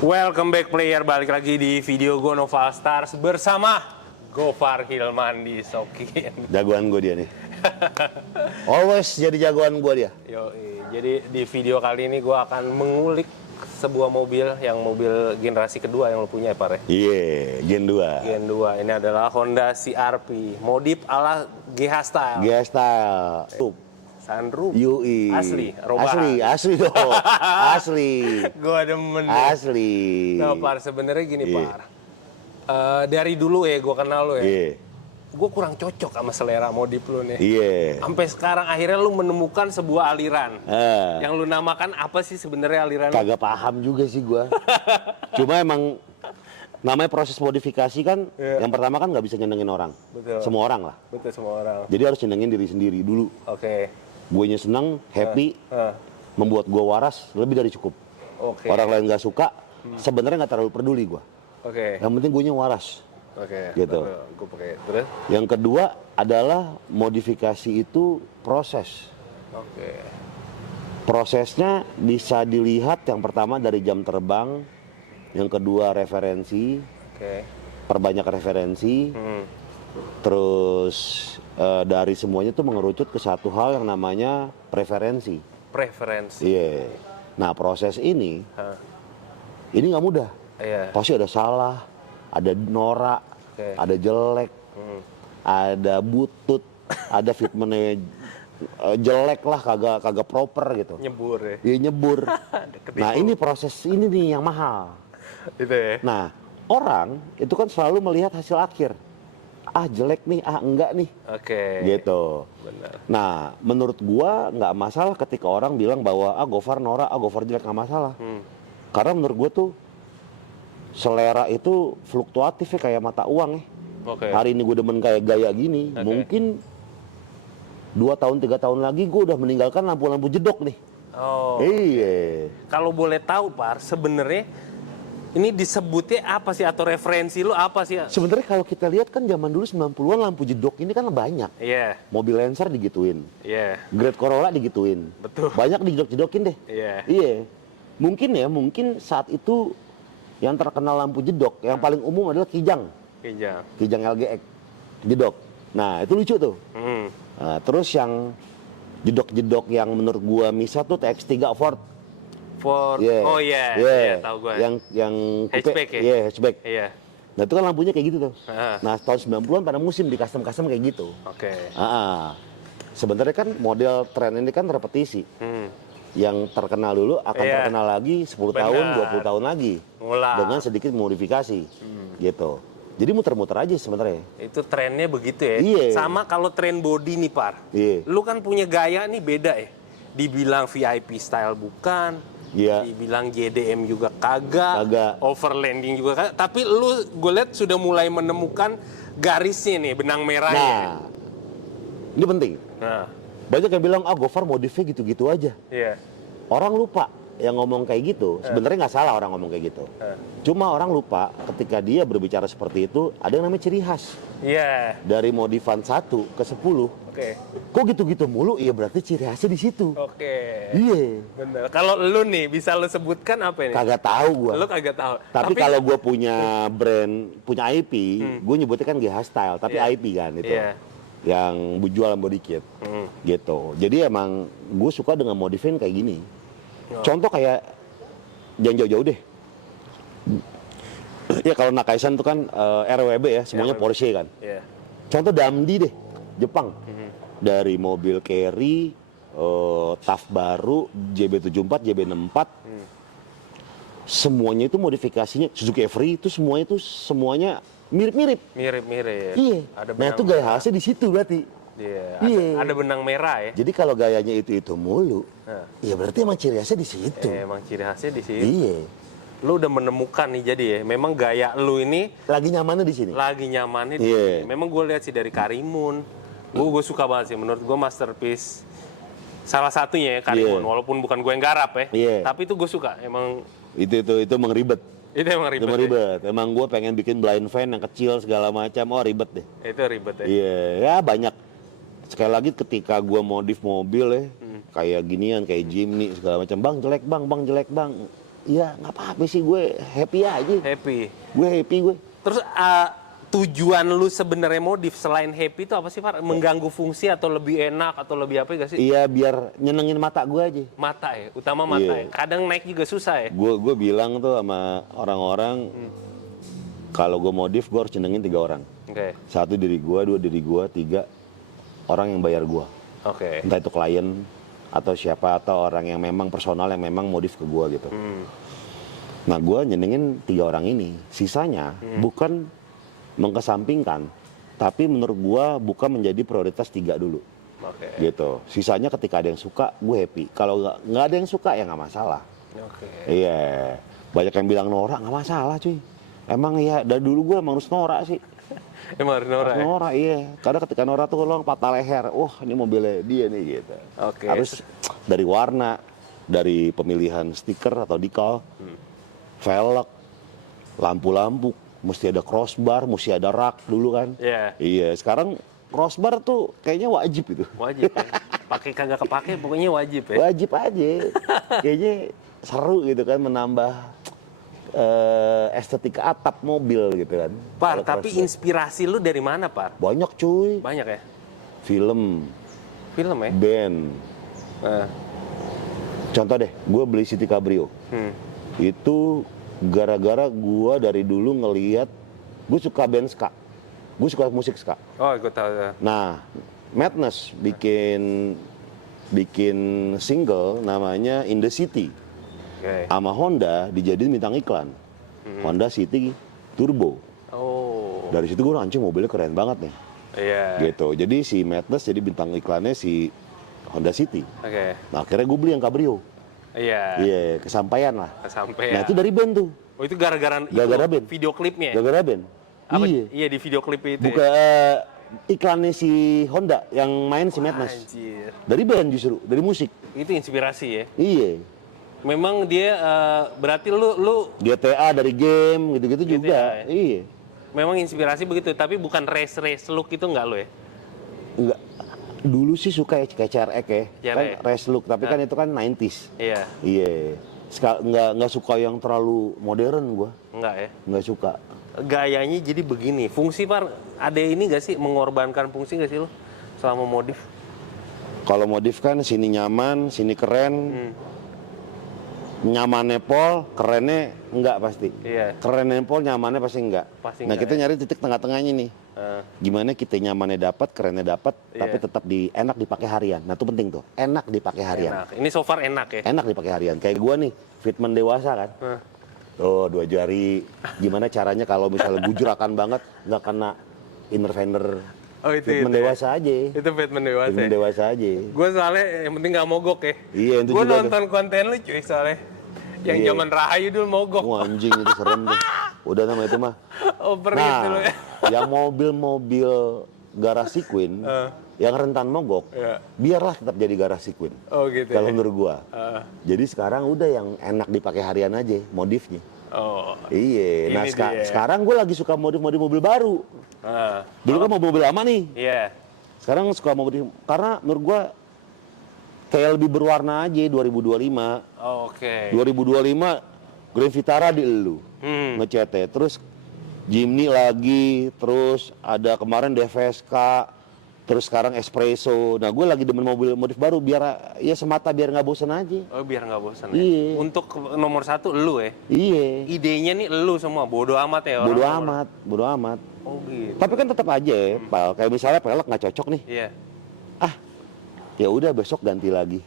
Welcome back player, balik lagi di video gue Noval Stars bersama Gofar Hilman di Sokin. Jagoan gue dia nih. Always jadi jagoan gue dia. Jadi di video kali ini gue akan mengulik sebuah mobil yang mobil generasi kedua yang lo punya ya Pak? Iya, Gen 2. Gen 2, ini adalah Honda CR-V, modif ala GH Style. GH Style. Sunroof. UI. Asli, robahan. Asli dong. Asli. Gue demen. Asli. Nah Par, sebenarnya gini Iya. Par. Dari dulu ya gue kenal lo ya. Iya. Gue kurang cocok sama selera modif lu nih. Iya. Sampai sekarang akhirnya lu menemukan sebuah aliran. Eh, Yang lu namakan apa sih sebenarnya aliran? kagak paham juga sih gue. Cuma emang namanya proses modifikasi kan, Iya. yang pertama kan nggak bisa nyenengin orang. Betul. Semua orang lah. Betul, semua orang. Jadi harus nyenengin diri sendiri dulu. Oke. Guenya seneng, happy, Eh, membuat gue waras, lebih dari cukup. Oke. Orang lain nggak suka, sebenarnya nggak terlalu peduli gue. Oke. Yang penting guenya waras. Oke. Gitu. Gue pakai terus. Yang kedua adalah modifikasi itu proses. Oke. Prosesnya bisa dilihat yang pertama dari jam terbang, yang kedua referensi, Oke. perbanyak referensi, terus dari semuanya itu mengerucut ke satu hal yang namanya preferensi. Preferensi. Iya. Nah proses ini Hah. nggak mudah. Iya. Pasti ada salah, ada norak, Oke. ada jelek, ada butut, ada fitmentnya jelek lah, kagak proper gitu. Nyebur ya. Iya nyebur. Ketipu. Nah ini proses ini nih yang mahal. Itu ya. Nah orang itu kan selalu melihat hasil akhir. Ah jelek nih, ah enggak nih. Oke. Gitu. Benar. Nah menurut gua nggak masalah ketika orang bilang bahwa ah Gofar norak, ah Gofar jelek, nggak masalah. Karena menurut gua tuh selera itu fluktuatif ya, kayak mata uang ya. Oke. Hari ini gue demen kayak gaya gini, Oke. mungkin 2 tahun 3 tahun lagi gue udah meninggalkan lampu-lampu jedok nih. Oh. Iya. Kalau boleh tahu Par, sebenarnya ini disebutnya apa sih atau referensi lu apa sih? Sebenarnya kalau kita lihat kan zaman dulu 90-an lampu jedok ini kan banyak. Iya. Mobil Lancer digituin, Iya. Great Corolla digituin. Betul. Banyak dijedok-jedokin deh. Iya. Iya. Mungkin saat itu yang terkenal lampu jedok yang paling umum adalah Kijang. Kijang. LGX jedok. Nah, itu lucu tuh. Nah, terus yang jedok-jedok yang menurut gua misa tuh TX3 Ford. Ford. Iya. Oh iya, Iya. iya tahu gua. Yang coupe. Hatchback ya? Iya, hatchback. Iya. Nah, itu kan lampunya kayak gitu tuh. Ah. Nah, tahun 90-an pada musim di custom-custom kayak gitu. Oke. Sebenarnya kan model tren ini kan repetisi. Yang terkenal dulu akan Iya. terkenal lagi 10 Benar. tahun, 20 tahun lagi. Ngulang. Dengan sedikit modifikasi. Gitu. Jadi muter-muter aja sebenarnya. Itu trennya begitu ya. Iya. Sama kalau tren body nih, Par. Iya. Lu kan punya gaya nih beda ya. Dibilang VIP style bukan. Iya. Dibilang JDM juga kagak. Kagak. Overlanding juga kagak. Tapi lu gue lihat sudah mulai menemukan garisnya nih, benang merahnya. Nah, ini penting. Nah, Banyak yang bilang, ah Gofar modifnya gitu-gitu aja. iya. Orang lupa yang ngomong kayak gitu. Sebenarnya nggak salah orang ngomong kayak gitu. Cuma orang lupa ketika dia berbicara seperti itu, ada yang namanya ciri khas. Iya. Dari modifan 1 ke 10, Oke. kok gitu-gitu mulu? Iya berarti ciri khasnya di situ. Oke. Iya. Bener. Kalau lu nih bisa lu sebutkan apa ini? Kagak tahu gua. Lu kagak tahu. Tapi kalau gua punya brand, punya IP, gua nyebutnya kan GH Style, tapi Iya. IP kan itu. Iya. Yang jualan body kit. Gitu. Jadi emang gue suka dengan modifin kayak gini. Contoh kayak jangan jauh-jauh deh. Ya kalau Nakaisan itu kan RWB ya, semuanya RWB. Porsche kan. Iya. Contoh Damdi deh, Jepang. Dari mobil carry, TAF baru, JB74, JB64. Semuanya itu modifikasinya Suzuki Every itu semuanya mirip-mirip. Mirip-mirip. Iya. Ada Nah benang itu gaya khasnya di situ berarti. Iya. Iya. Ada benang merah ya. Jadi kalau gayanya itu mulu, Nah. ya berarti emang ciri khasnya di situ. Emang ciri khasnya di sini. Iya. Lu udah menemukan nih jadi ya. Memang gaya lu ini Lagi nyamannya di sini. lagi nyamannya di Iya. sini. Memang gue lihat sih dari Karimun. Gue suka banget sih. Menurut gue masterpiece. Salah satunya ya Karimun. Iya. Walaupun bukan gue yang garap ya. Iya. Tapi itu gue suka. Emang Itu emang ribet. itu emang Itu ribet. emang ya? ribet. Emang gue pengen bikin blind fan yang kecil segala macam. Oh ribet deh. Itu ribet ya. Iya, ya banyak. Sekali lagi ketika gue modif mobil ya, kayak ginian, kayak Jimny segala macam. Bang jelek bang, bang jelek bang. ya nggak apa-apa sih, gue happy aja. Happy. Gue happy gue. Terus tujuan lu sebenarnya modif selain happy itu apa sih, Pak? Mengganggu fungsi atau lebih enak atau lebih apa gak sih? Iya, biar nyenengin mata gue aja. Mata ya, utama mata Iya. ya. Kadang naik juga susah ya. Gue bilang tuh sama orang-orang, kalau gue modif gue harus nyenengin 3 orang. Oke. 1 diri gue, 2 diri gue, 3 orang yang bayar gue. Oke. Entah itu klien atau siapa, atau orang yang memang personal yang memang modif ke gue gitu. Nah, gue nyenengin 3 orang ini. Sisanya bukan mengkesampingkan, tapi menurut gue bukan menjadi prioritas 3 dulu. Oke. Gitu. Sisanya ketika ada yang suka, gue happy. Kalau nggak ada yang suka ya nggak masalah. Oke. Iya. Banyak yang bilang norak, nggak masalah cuy. Emang ya dari dulu gue emang harus norak sih. Emang harus norak ya? Norak iya. Karena ketika norak tuh lo patah leher. Wah, ini mobilnya dia nih gitu. Oke. Harus dari warna, dari pemilihan stiker atau decal, velg, lampu-lampu, mesti ada crossbar, mesti ada rak dulu kan. Iya. Iya, sekarang crossbar tuh kayaknya wajib itu. Wajib ya. Pakai kagak kepake pokoknya wajib ya. Wajib aja. Kayaknya seru gitu kan, menambah estetika atap mobil gitu kan. Par, Kalau tapi crossbar. inspirasi lu dari mana, Par? Banyak cuy. Banyak ya? Film, Film ya? band. Eh. Contoh deh, gue beli City Cabrio. Itu gara-gara gue dari dulu ngeliat, gue suka band ska. Gue suka musik ska. Oh, gue tahu. Nah, Madness bikin single namanya In the City. Oke. Sama Honda dijadiin bintang iklan. Honda City Turbo. Oh. Dari situ gue anjing mobilnya keren banget nih. Iya. Gitu. Jadi si Madness jadi bintang iklannya si Honda City. Oke. Nah, akhirnya gue beli yang Cabrio. Iya. Iya, kesampaian lah. Sampai Nah, ya. itu dari band tuh. Oh, itu gara-gara Gara-gara itu band. video klipnya. Gara-gara band. Apa? Iya. Iya, di video klip itu. Buka Ya? iklannya si Honda yang main si Madness. Anjir. Dari band justru, dari musik. Itu inspirasi ya. Iya. Memang dia berarti lu GTA dari game gitu-gitu GTA, juga. ya? Iya. memang inspirasi begitu, tapi bukan race look itu enggak lu ya? Enggak. Dulu sih suka ya kayak CRX ya. Kan CRX. race look, tapi kan itu kan 90s. Iya. Iya. Nggak suka yang terlalu modern gua. Enggak ya? Nggak suka. Gayanya jadi begini. Fungsi Par, ada ini gak sih mengorbankan fungsi gak sih lu selama modif? Kalau modif kan sini nyaman, sini keren. Nyamannya pol, kerennya enggak pasti. Iya. Kerennya pol, nyamannya pasti enggak. Pasti Nah, enggak, kita nyari titik tengah-tengahnya nih. Gimana kita nyamannya dapat, kerennya dapat, tapi Iya. tetap enak dipakai harian. Nah, itu penting tuh. Enak dipakai harian. Enak. Ini so far enak ya? Enak dipakai harian. Kayak gua nih, fitment dewasa kan. Oh, 2 jari. Gimana caranya kalau misalnya bujurakan banget, nggak kena inner fender. Oh, itu Fitment ya? dewasa aja. Itu Batman dewasa. Fitment dewasa aja. Gue soalnya yang penting gak mogok ya. Iya, itu Gue juga nonton konten lu cuy soalnya. Yang Iya. zaman Rahayu dulu mogok. Wah, anjing itu serem tuh. Udah nama itu mah. Over gitu loh ya. yang mobil-mobil garasi Queen yang rentan mogok, Iya. biarlah tetap jadi garasi Queen. Oh gitu Kalau ya. menurut gua. Jadi sekarang udah yang enak dipakai harian aja modifnya. Oh. Iya. Nah, Ini dia. sekarang gua lagi suka modif mobil baru. Dulu kan mobil lama nih. Iya. Sekarang suka modif karena menurut gua kayak lebih berwarna aja 2025. Oh, oke. 2025 Grand Vitara di elu ngecetnya, terus Jimny lagi, terus ada kemarin DVSK, terus sekarang Espresso. Nah, gue lagi demen mobil modif baru biar ya semata biar nggak bosan aja. Oh, biar nggak bosan ya. Iya. Untuk nomor 1 lu ya. Iya. Idenya nih lu semua, bodo amat ya Bodo orang. amat, bodo amat. Oh gitu. Tapi kan tetap aja ya, Pal. Kayak misalnya pelek nggak cocok nih, Iya. ya udah besok ganti lagi.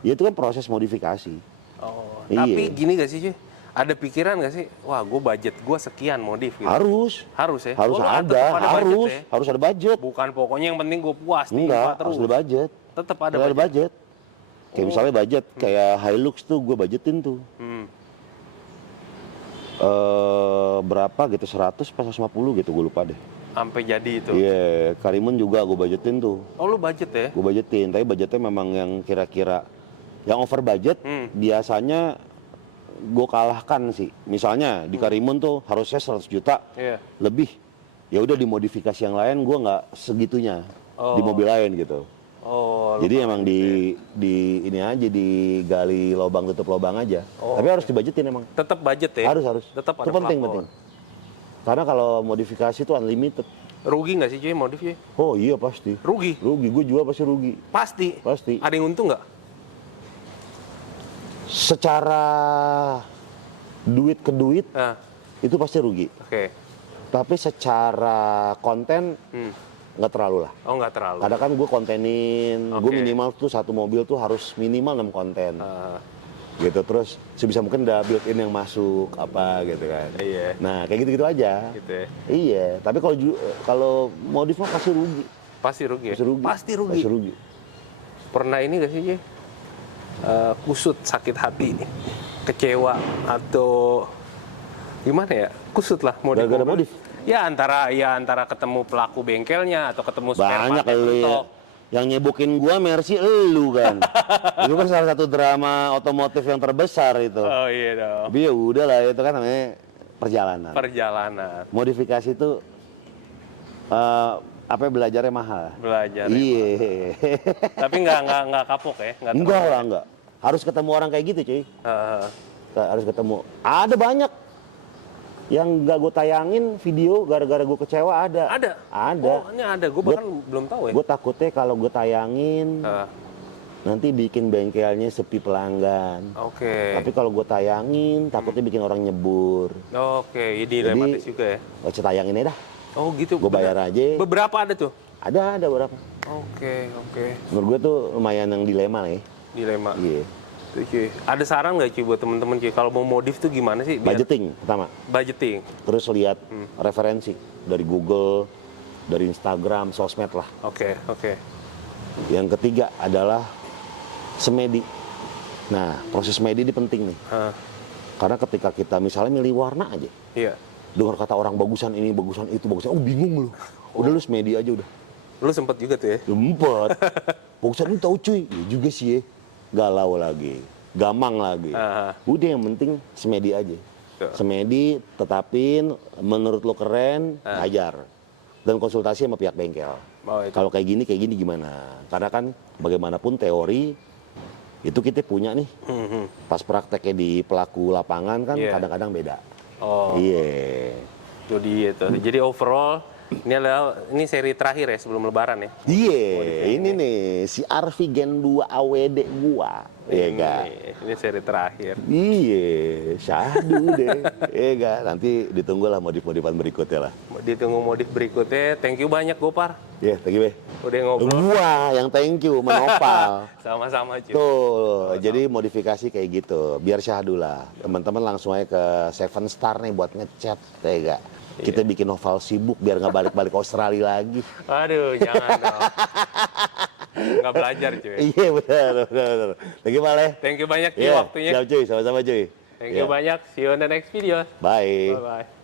Ya itu kan proses modifikasi. Oh. Iya. Tapi gini gak sih cuy? Ada pikiran gak sih? Wah, gue budget gue sekian modif gitu. Harus. Harus ya? Harus Oh, lu ada, tetep budget harus, ya? harus ada budget. Bukan pokoknya yang penting gue puas nih Enggak, terus. harus ada budget. Tetap ada Harus budget. Kayak misalnya budget, kayak Hilux tuh gue budgetin tuh. Berapa gitu, 100 pas 150 gitu, gue lupa deh. Sampai jadi itu. Iya, Karimun juga gue budgetin tuh. Oh, lu budget ya? Gue budgetin, tapi budgetnya memang yang kira-kira yang over budget biasanya gue kalahkan sih. Misalnya di Karimun tuh harusnya 100 juta Iya. lebih. Ya udah dimodifikasi yang lain gue nggak segitunya di mobil lain gitu. Oh, Jadi emang di ini aja digali lubang tutup lubang aja. Oh, Tapi harus dibajetin emang. tetap budget ya? Harus. Tetap Itu ada penting. plafon. Karena kalau modifikasi itu unlimited. Rugi nggak sih cuy modif cuy? Oh iya pasti. Rugi? Rugi, gue jual pasti rugi. Pasti. Ada yang untung nggak? Secara duit ke duit Nah, itu pasti rugi. oke. Tapi secara konten nggak terlalu lah. Oh nggak terlalu. Kadang kan gue kontenin, gue Oke. minimal tuh satu mobil tuh harus minimal 6 konten. Ah, Gitu, terus sebisa mungkin udah built-in yang masuk, apa gitu kan. Iya. Nah, kayak gitu-gitu aja. gitu ya. Iya, tapi kalau modif mah pasti rugi. Pasti rugi ya? Pasti rugi. Pasti rugi. Pernah ini gak sih cuy? Kusut, sakit hati, kecewa, atau gimana ya? Kusut lah modif. Gara-gara mobil. modif? Ya antara ketemu pelaku bengkelnya atau ketemu spare Banyak part yang lu ya. mentok. Yang nyebukin gua Mercy elu kan. Itu kan salah satu drama otomotif yang terbesar itu. Oh iya dong. Tapi ya udah lah, itu kan namanya perjalanan. Perjalanan. Modifikasi itu belajarnya mahal. Belajar. Iya. Tapi nggak kapok ya? Enggak lah, enggak. Harus ketemu orang kayak gitu, cuy. Harus ketemu. Ada banyak yang nggak gue tayangin video gara-gara gue kecewa ada. Ada? Ada. Oh ini ada, gue bahkan belum tahu ya. Gue takutnya kalau gue tayangin nanti bikin bengkelnya sepi pelanggan. Oke. Tapi kalau gue tayangin takutnya bikin orang nyebur. Oke, ini dilematis juga ya. Gak usah tayangin aja dah. Oh gitu. Gue bayar aja. Beberapa ada tuh? Ada beberapa. Oke. Menurut gue tuh lumayan yang dilema lah ya. Dilema. Iya. Tuh, cuy. Ada saran nggak cuy buat temen-temen cuy? Kalau mau modif tuh gimana sih? Budgeting pertama. Budgeting. Terus lihat referensi dari Google, dari Instagram, sosmed lah. Oke. Yang ketiga adalah semedi. Nah, proses semedi ini penting nih. Karena ketika kita misalnya milih warna aja, Iya. dengar kata orang bagusan ini, bagusan itu, bagusan, bingung lu. Udah lu semedi aja udah. Lu sempet juga tuh ya? Empat. Bagusan ini tahu cuy. Ya juga sih ya. Galau lagi, gamang lagi. Udah yang penting semedi aja. Semedi, tetapin, menurut lo keren, ajar. Dan konsultasi sama pihak bengkel. Kalau kayak gini gimana? Karena kan bagaimanapun teori, itu kita punya nih. Pas prakteknya di pelaku lapangan kan kadang-kadang beda. Oh. Iya. Itu dia tuh. Jadi overall, ini seri terakhir ya sebelum lebaran ya? Iya, ini nih si RV Gen 2 AWD gua. Iya kan? Ini seri terakhir. Iya, syahdu deh. Iya kan? Nanti ditunggulah modif-modifan berikutnya lah. Ditunggu modif berikutnya. Thank you banyak Gopar. Iya, thank you, Be. Udah ngobrol. Gua yang thank you, menopal. Sama-sama cuy. Tuh, jadi modifikasi kayak gitu. Biar syahdu lah. Teman-teman langsung aja ke 7 Star nih buat ngechat, ya gak? Kita bikin oval sibuk biar nggak balik-balik Australia lagi. Aduh, jangan dong. Nggak belajar cuy. Iya benar. Thank you Male. Thank you banyak cuy waktunya. Siap cuy, sama-sama cuy. Thank you banyak. See you on the next video. Bye. Bye-bye.